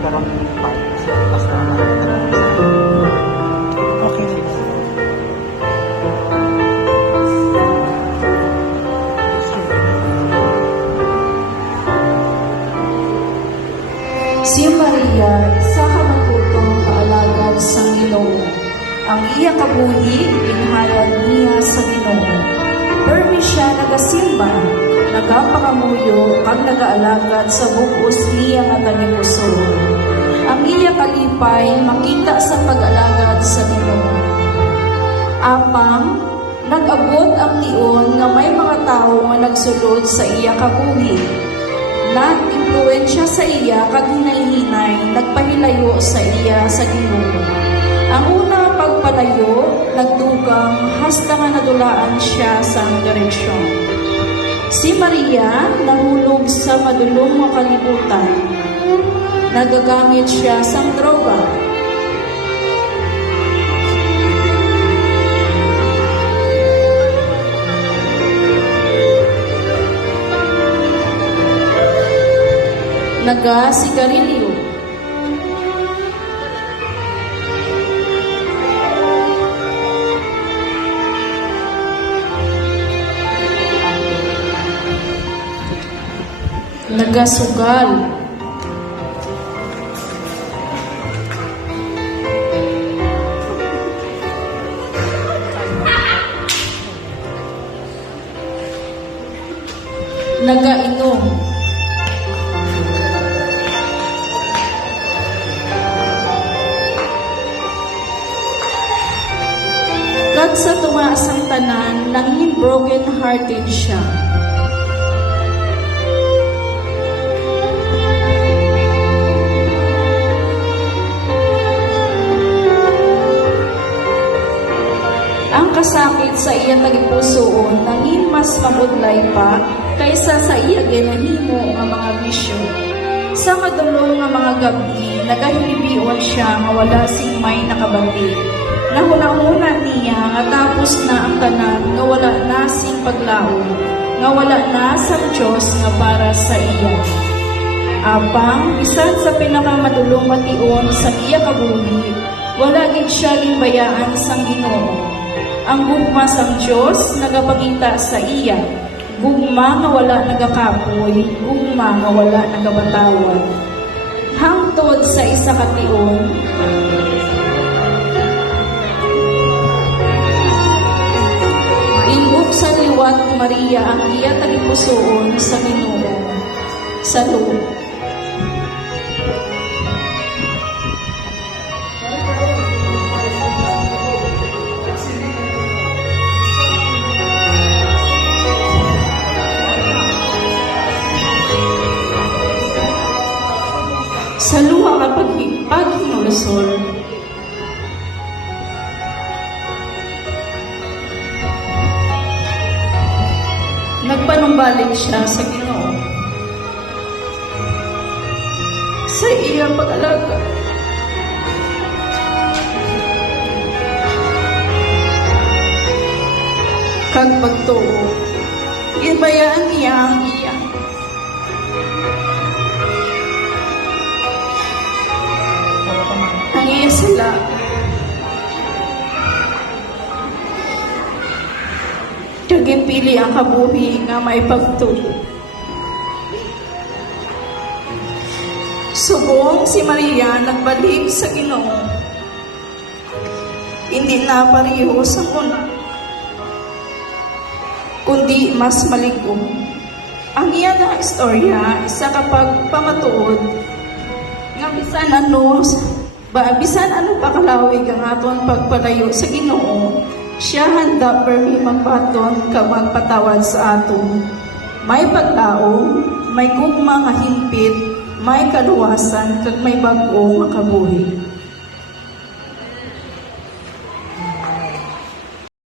karon part sa basta okay. Si Maria, isa ka matutong kaalagad sa Ginoo. Ang iya kabuhi, inhalad niya sa Ginoo. Permi siya nagasimba, nagapangamuyo, kang nagaalagad sa bukos niya nga tanipuso. Ang iya kalipay, makita sa pag-alagad sa Ginoo. Apang, nag-abot ang tion nga may mga tao nga nagsulod sa iya kabuhi. Nag-impluensya sa iya kag hinay-hinay, nagpahilayo sa iya sa Ginoo. Ang una pagpalayo, nagdugang hasta nga nadulaan siya sa direksyon. Si Maria nahulog sa madulong mga kalibutan. Nagagamit siya sa droga. Nagasigarilyo. Nagasugal. Nagainom. Kag sa tumaas ang tanan, nanging broken-hearted siya. Ang kasakit sa iya tagipusoon, nanging mas mabudlay pa kaysa sa iya ginahimo nga mga bisyo. Sa madulong nga mga gabi, nagahilibion siya nga wala sing may nakabati. Nahuna-huna niya nga tapos na ang tanan nga wala na sing paglaom, nga wala na sa Diyos nga para sa iya. Apang, bisan sa pinakamadulong mation sa iya kabuhi, wala gid siya ginbayaan sang Ginoo. Ang gugma sang Diyos nagapangita sa iya, gugma nga wala nagakapoy, gugma nga wala nagabatawad. Hangtod sa isa ka tion, ingog sa liwat Maria ang iya tagipusoon sa Ginoo. Salud. Sa luha ka paghinulusol, nagpanumbalik siya sa Ginoo. Sa iyang pag-alaga, kag pagtuo, ginbayaan niya ang iyang sila. Kaging pili ang kabuhi nga may pagtuo. Subong si Maria nagbalik sa Ginoo. Hindi na pareho sa una, kundi mas maligom. Ang iya na istorya, isa kapag pamatuod, nga bisan ano pa kalawig ang aton pagpalayo sa Ginoo, siya handa permi magbaton ka magpatawad sa aton. May paglaom, may gugma nga himpit, may kaluwasan, kag may bag-o nga kabuhi.